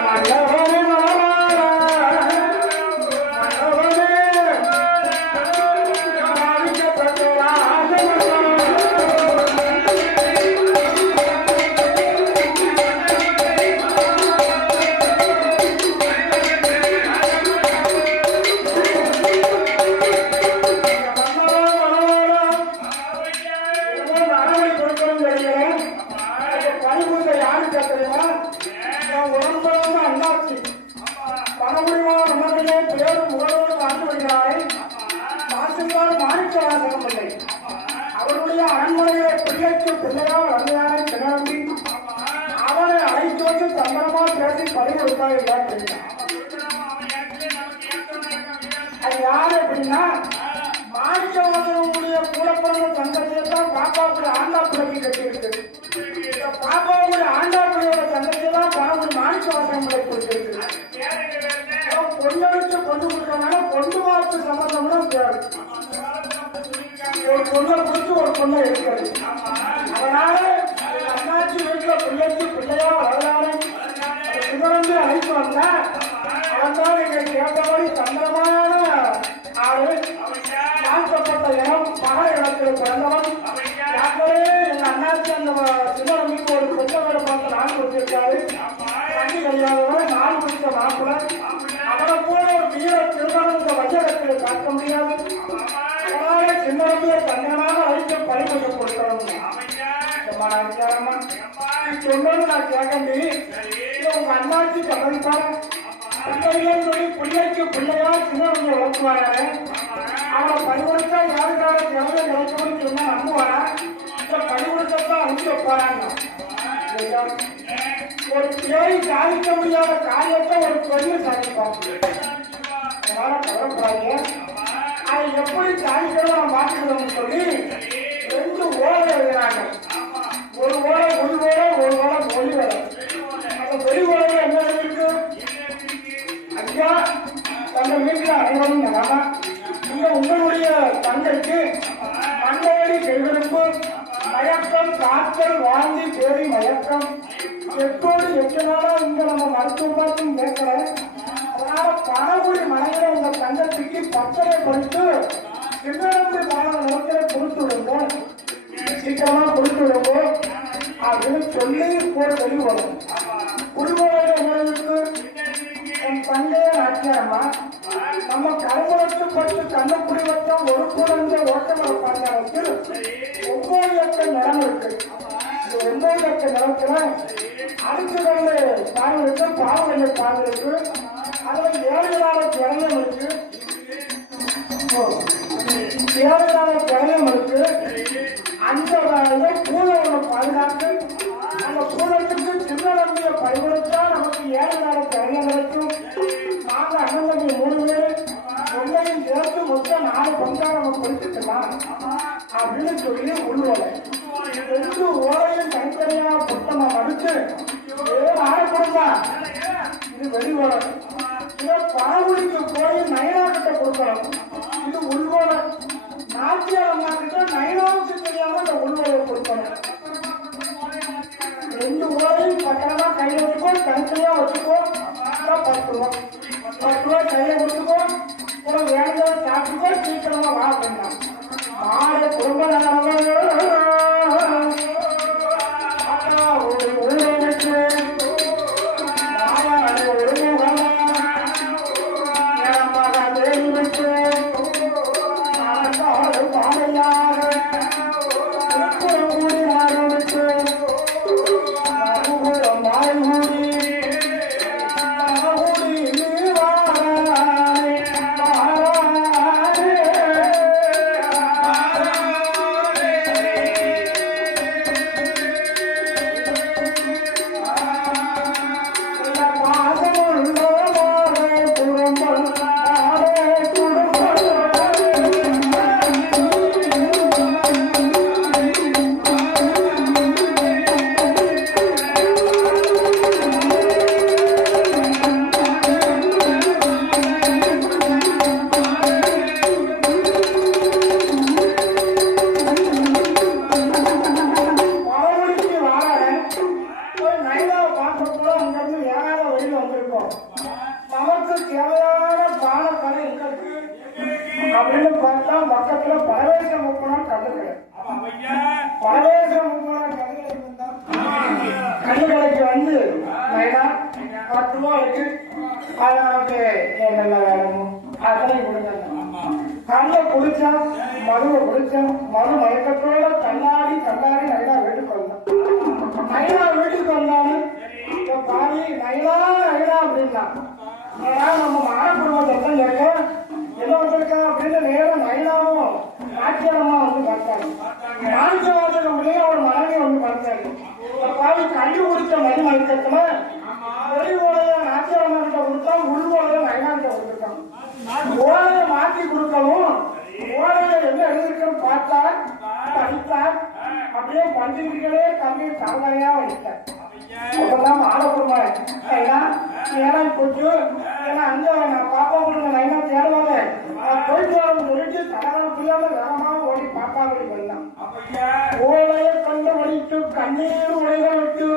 Caramba! அரண்மனையிலே பிள்ளைக்கு பிள்ளையாக வளர்ந்தானே அவனை அழைத்து வந்து தந்திரமா பேசி பறி கொடுத்தா அது யாரு அப்படின்னா மாணிக்கவாசனுடைய கூட பிறந்த சந்ததியை தான் பாப்பாவுடைய ஆண்டா பிள்ளைக்கு கட்டியிருக்கு. இந்த பாப்பாவுடைய ஆண்டா பிள்ளையோட சந்ததியை தான் பாபுடைய மாணிக்கவாசன் பிள்ளை கொடுத்திருக்கு பொண்ணெடுத்து கொண்டு கொடுக்கறனால பொண்ணு வார்த்தை சம்பந்தம்னா பேரு. ஒரு பொண்ணை பிடிச்சி ஒரு பொண்ணை எடுக்கிறது அதனால அண்ணாச்சி வீட்டுல பிள்ளைக்கு பிள்ளையா வரலாறு சிவரந்து அழைத்து வந்தா அவன் தான் எங்க கேட்டபடி தந்திரமான ஆளு. மாற்றப்பட்ட இடம் மக இடத்தில் பிறந்தவன். யாக்கவே எங்க அண்ணாச்சி அந்த சொன்னது நான் கேட்கண்டி இது உங்க அண்ணாச்சி கவனிப்பா பிள்ளைகள் சொல்லி பிள்ளைக்கு பிள்ளையா சின்னவங்க வளர்த்துவாரு யாருக்காக திறமை கிடைக்கணும்னு சொன்னா நம்புவாரா இந்த பரிமுறைத்தான் அனுப்பி வைப்பாராங்க ஒரு பேய் சாதிக்க முடியாத காரியத்தை ஒரு பெண்ணு சாதிப்பான் அதனால அதை எப்படி சாதிக்கணும் நான் சொல்லி ரெண்டு ஓட எழுதுறாங்க ஒரு ஓரம் ஒரு ஓரம் ஒரு ஓரம் ஒளி ஓலை அந்த ஒளி ஓரம் என்ன இருக்கு ஐயா தங்க வீட்டில் அனைவரும் நலமா இங்க உங்களுடைய தந்தைக்கு மண்டையடி கைவிருப்பு மயக்கம் காய்ச்சல் வாந்தி பேரி மயக்கம். எப்போது எட்டு நாளா இங்க நம்ம மருத்துவ பார்த்தும் கேட்கல அதனால பணகுடி மனைவில உங்க தங்கத்துக்கு பச்சனை கொடுத்து சின்னரம்பு மாணவர்களும் ஒன்பது அடுத்து வந்து பால் இருக்கு பால் வெள்ளை பால் இருக்கு அதுல ஏழு நாள் கிழங்கம் இருக்கு ஏழு இருக்கு அந்த வேலையை பாதுகாத்து அந்த கூலத்துக்கு சின்ன நம்பிய நமக்கு ஏழு நாள் கிழங்கம் கிடைக்கும் நாங்க அண்ணன் தம்பி மூணு பேர் ஒன்னையும் சேர்த்து மொத்தம் நாலு பங்கா நம்ம கொடுத்துக்கலாம் அப்படின்னு சொல்லி உள்ளுவலை இருந்தா கல்லுக்கடைக்கு வந்து பத்து ரூபா இருக்கு அதனால என் நல்ல கொடுங்க கல்ல குடிச்சா மதுவை குடிச்சா மது மயக்கத்தோட கண்ணாடி கண்ணாடி நைனா வீட்டுக்கு வந்தான். நைனா வீட்டுக்கு வந்தாலும் பாதி நைனா நைனா அப்படின்னா நம்ம மானக்குடும்பத்தை தான் கேட்க என்ன வந்திருக்கா அப்படின்னு நேரம் நைனாவும் நாட்டியரமா வந்து பார்த்தாங்க நாட்டியவாதத்துக்கு முடிய ஒரு மனைவி வந்து பார்த்தாரு இப்ப பாதி கல்வி குடிச்ச மணி மயக்கத்துல வெளி ஓலைய நாட்டியரமா கிட்ட கொடுத்தா உள் ஓலைய நைனா கிட்ட கொடுத்துருக்கான் ஓலையை மாற்றி கொடுக்கவும் ஓலையில என்ன எழுதிருக்குன்னு பார்த்தார் படித்தார் அப்படியே பண்டிகைகளே கம்மி தலைவரையா வைத்தார் அப்பதான் ஆலோசனை ஏன்னா ஏன்னா போச்சு ஏன்னா நான் பாப்பா கொடுங்க நைனா தேடுவாங்க? போயிட்டு வரேன்னு சொல்லிட்டு தகவல் புரியாம வேகமா ஓடி பாப்பா ஓடி பண்ணலாம் ஓலையை கண்டு வடித்து கண்ணீர் உடைக விட்டு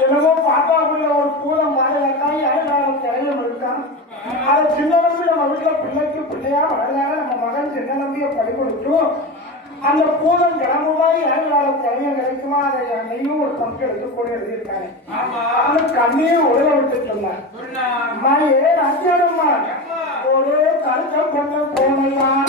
என்னமோ பாப்பாக்குள்ள ஒரு பூதம் மாறியாக்காய் அயல்காலம் திரையம் இருக்கான் அதை சின்ன நம்பி நம்ம வீட்டுல பிள்ளைக்கு பிள்ளையா வளர்ந்தால நம்ம மகன் சின்ன நம்பிய படி கொடுத்தும் அந்த பூதம் கிளம்புவாய் அயல்காலம் திரையம் கிடைக்குமா? அதை நெய்யும் ஒரு பங்கு எடுத்துக்கொண்டு எழுதியிருக்காங்க அவனு கண்ணீர் உடைய விட்டு சொன்னான் அம்மா. அஞ்சாடம்மா ஒரு கருத்த பொண்ணு போனையானா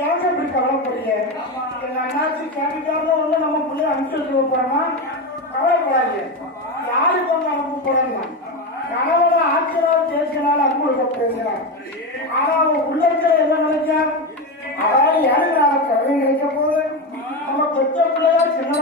ஏங்க இப்படி கவலைப்படுறீங்க எங்க அண்ணாச்சி கேட்டுட்டாலும் ஒண்ணு நம்ம பிள்ளைய அனுப்பிச்சு வச்சு போறோமா? கவலைப்படாது யாருக்கு வந்து அனுப்ப போறேன்னா? கணவன் ஆட்சியரால் பேசினாலும் அன்பு கொடுக்க பேசுறான் ஆனா அவன் உள்ளத்துல என்ன நினைச்சா? அதாவது ஏழுகிறால கருவை கிடைக்க போது நம்ம பெற்ற பிள்ளையா சின்ன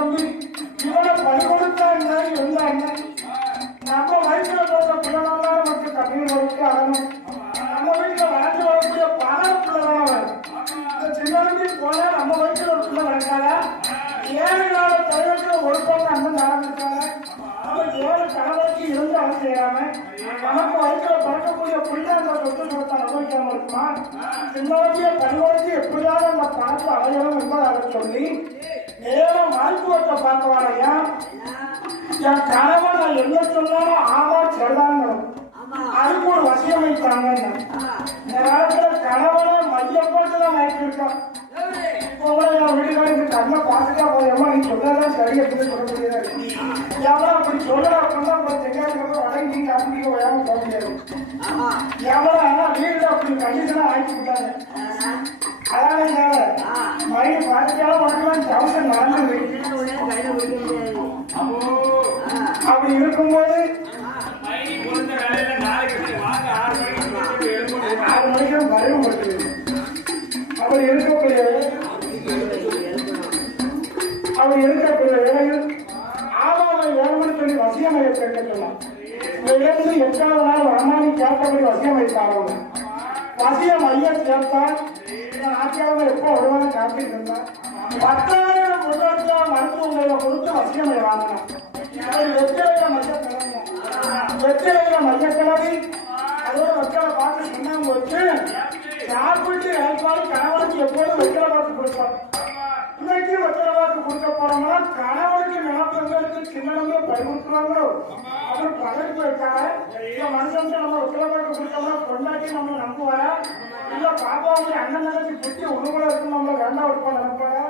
செய்யாம நமக்கு வயசுல பிறக்கக்கூடிய பிள்ளை அந்த சொத்து சொத்தை அனுபவிக்காம இருக்குமா? சின்னவற்றிய பரிவர்த்தி எப்படியாவது அந்த பணத்தை அடையணும் என்பதாக சொல்லி நேரம் மருத்துவத்தை பார்க்க வரையா என் கணவன் நான் என்ன சொன்னாலும் ஆமா. சரிதாங்கணும் அதுக்கு ஒரு வசியம் வைத்தாங்க இந்த காலத்துல கணவனை மையப்பட்டு தான் வாங்கியிருக்கான். இப்போ கூட என் வீட்டுக்காரருக்கு கண்ணை பார்த்துட்டா போயம்மா நீ சொன்னதான் சரி அப்படின்னு சொல்ல முடியாது எவனா அப்படி சொல்லலாம் அப்படின்னா அப்புறம் தெரியாதுக்கு வடங்கி காப்பிக்க வராம போக முடியாது எவனா ஆனா வீட்டுல அப்படி கண்டிஷனா ஆக்கி விட்டாங்க அதாவது மயில் பார்த்துட்டாலும் உனக்கு தவசம் நடந்தது அப்படி இருக்கும்போது ஆறு மணிக்கு மறைவு கொடுக்குது அப்படி இருக்கக்கூடிய அப்படி இருக்கக்கூடிய வேலையில் ஆவாமை வேணும்னு சொல்லி வசியமையை கேட்க சொன்னான் எட்டாவது நாள் ரமானி கேட்டபடி வசியம் வசியம் ஐயா கேட்டா ஆட்சியாளர் எப்போ வருவாங்க காத்துட்டு இருந்தான் பத்தாயிரம் முதலமைச்சா மருத்துவங்களை கொடுத்து வசியமை வாங்கணும் வெற்றிலையில மைய கிளம்பும் வெற்றிலையில மைய கிளம்பி அதோட வெற்றிலை பார்த்து சொன்னாங்க வச்சு சாப்பிட்டு இழைப்பாடு கணவனுக்கு எப்போதும் வெற்றிலை பார்த்து கொடுப்பார் இன்னைக்கு வெற்றிலை பார்த்து கொடுக்க போறோம்னா கணவனுக்கு நிலப்பங்களுக்கு சின்னவங்க பயமுறுத்துறாங்களோ அவர் பதவி வச்சாங்க இந்த மனுஷன் நம்ம உத்தரவு கொடுத்தோம்னா பொண்டாட்டி நம்ம நம்புவாரா? இல்ல பாப்பாவுடைய அண்ணன் தங்கச்சி புத்தி உணவுல நம்ம வேண்டாம் இருப்போம் நினைப்பாரா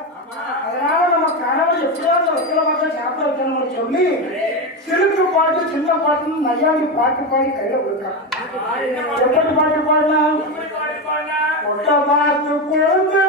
அப்படின்னு சொல்லி சிறுக்கு பாட்டு சின்ன பாட்டுன்னு நையாண்டி பாட்டு பாடி கையில கொடுத்தான். எப்படி பாட்டு? பாடினா? ஒட்ட பார்த்து குழந்தை